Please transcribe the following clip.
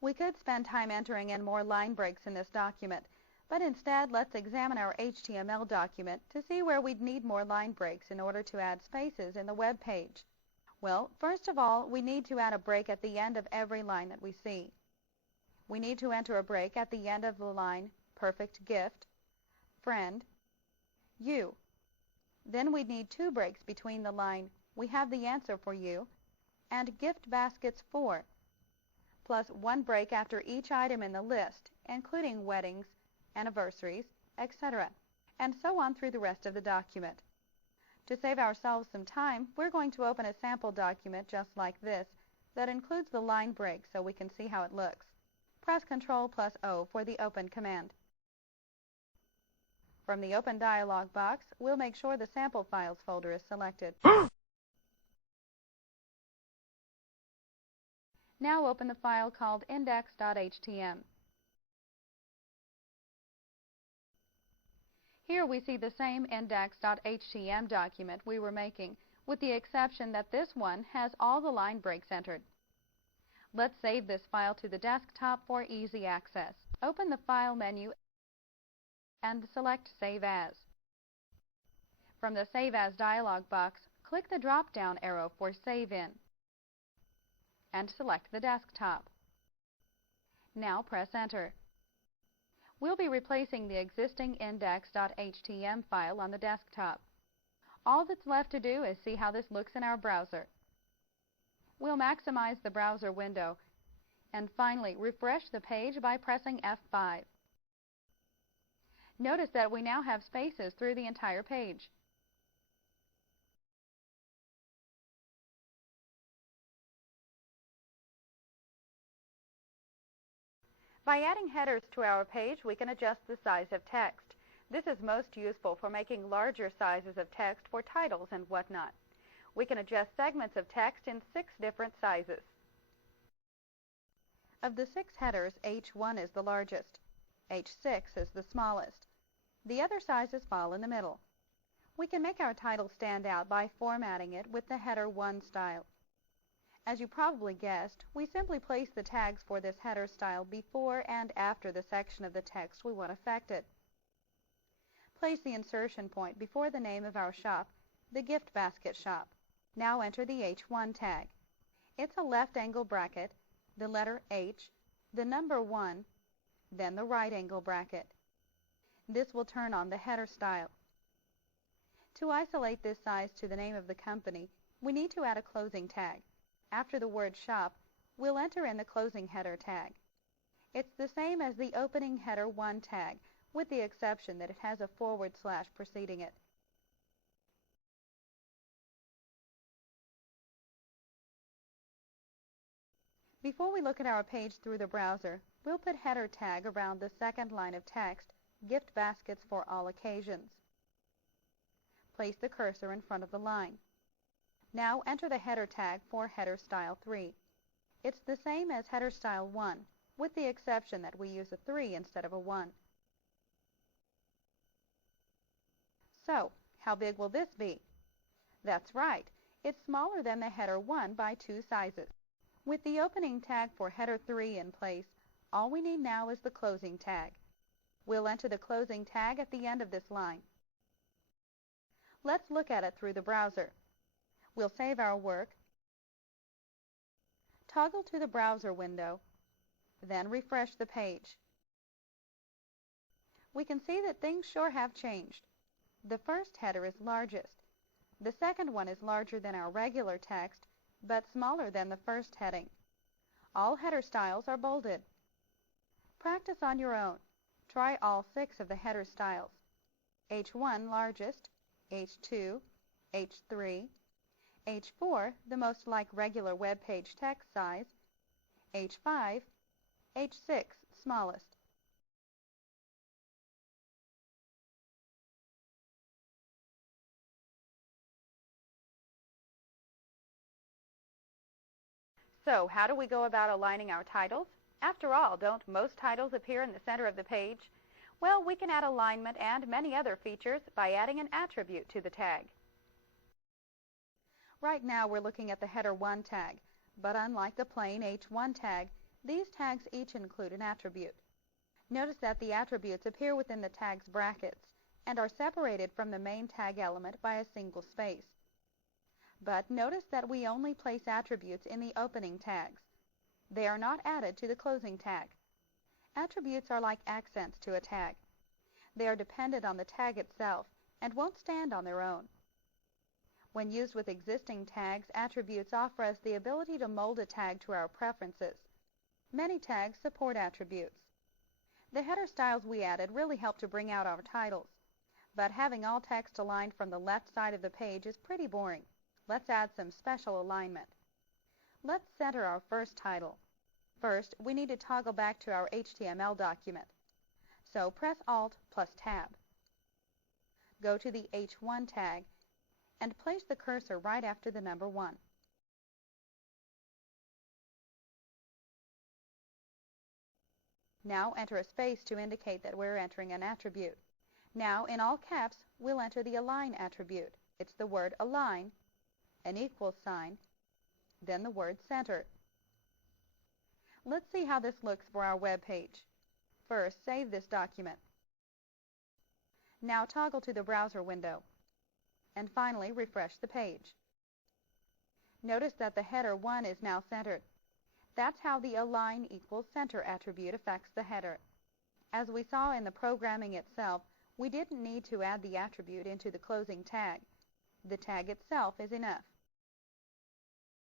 We could spend time entering in more line breaks in this document, but instead let's examine our HTML document to see where we'd need more line breaks in order to add spaces in the web page. Well, first of all, we need to add a break at the end of every line that we see. We need to enter a break at the end of the line Perfect Gift, Friend, You. Then we'd need 2 breaks between the line We have the answer for you and Gift baskets for, plus 1 break after each item in the list, including weddings, anniversaries, etc., and so on through the rest of the document. To save ourselves some time, we're going to open a sample document just like this that includes the line break so we can see how it looks. Press Ctrl+O for the Open command. From the Open dialog box, we'll make sure the Sample Files folder is selected. Now open the file called index.htm. Here we see the same index.htm document we were making, with the exception that this one has all the line breaks entered. Let's save this file to the desktop for easy access. Open the File menu and select Save As. From the Save As dialog box, click the drop-down arrow for Save In and select the desktop. Now press Enter. We'll be replacing the existing index.htm file on the desktop. All that's left to do is see how this looks in our browser. We'll maximize the browser window and finally refresh the page by pressing F5. Notice that we now have spaces through the entire page. By adding headers to our page, we can adjust the size of text. This is most useful for making larger sizes of text for titles and whatnot. We can adjust segments of text in 6 different sizes. Of the 6 headers, H1 is the largest. H6 is the smallest. The other sizes fall in the middle. We can make our title stand out by formatting it with the header 1 style. As you probably guessed, we simply place the tags for this header style before and after the section of the text we want affected. Place the insertion point before the name of our shop, the Gift Basket Shop. Now enter the H1 tag. It's a left angle bracket, the letter H, the number 1, then the right angle bracket. This will turn on the header style. To isolate this size to the name of the company, we need to add a closing tag. After the word shop, we'll enter in the closing header tag. It's the same as the opening header 1 tag, with the exception that it has a / preceding it. Before we look at our page through the browser, we'll put header tag around the second line of text, Gift Baskets for All Occasions. Place the cursor in front of the line. Now enter the header tag for header style 3. It's the same as header style 1, with the exception that we use a 3 instead of a 1. So, how big will this be? That's right, it's smaller than the header 1 by 2 sizes. With the opening tag for header 3 in place, all we need now is the closing tag. We'll enter the closing tag at the end of this line. Let's look at it through the browser. We'll save our work, toggle to the browser window, then refresh the page. We can see that things sure have changed. The first header is largest. The second one is larger than our regular text, but smaller than the first heading. All header styles are bolded. Practice on your own. Try all 6 of the header styles. H1 largest, H2, H3, H4 the most like regular web page text size, H5, H6 smallest. So, how do we go about aligning our titles? After all, don't most titles appear in the center of the page? Well, we can add alignment and many other features by adding an attribute to the tag. Right now we're looking at the header 1 tag, but unlike the plain H1 tag, These tags each include an attribute. Notice that the attributes appear within the tag's brackets and are separated from the main tag element by a single space. But notice that we only place attributes in the opening tags. They are not added to the closing tag. Attributes are like accents to a tag. They are dependent on the tag itself and won't stand on their own. When used with existing tags, attributes offer us the ability to mold a tag to our preferences. Many tags support attributes. The header styles we added really help to bring out our titles, but having all text aligned from the left side of the page is pretty boring. Let's add some special alignment. Let's center our first title. First, we need to toggle back to our HTML document. So press Alt plus Tab. Go to the H1 tag and place the cursor right after the number 1. Now enter a space to indicate that we're entering an attribute. Now, in all caps, we'll enter the Align attribute. It's the word Align, an equal sign, then the word Center. Let's see how this looks for our web page. First, save this document. Now toggle to the browser window. And finally, refresh the page. Notice that the header 1 is now centered. That's how the Align equals Center attribute affects the header. As we saw in the programming itself, we didn't need to add the attribute into the closing tag. The tag itself is enough.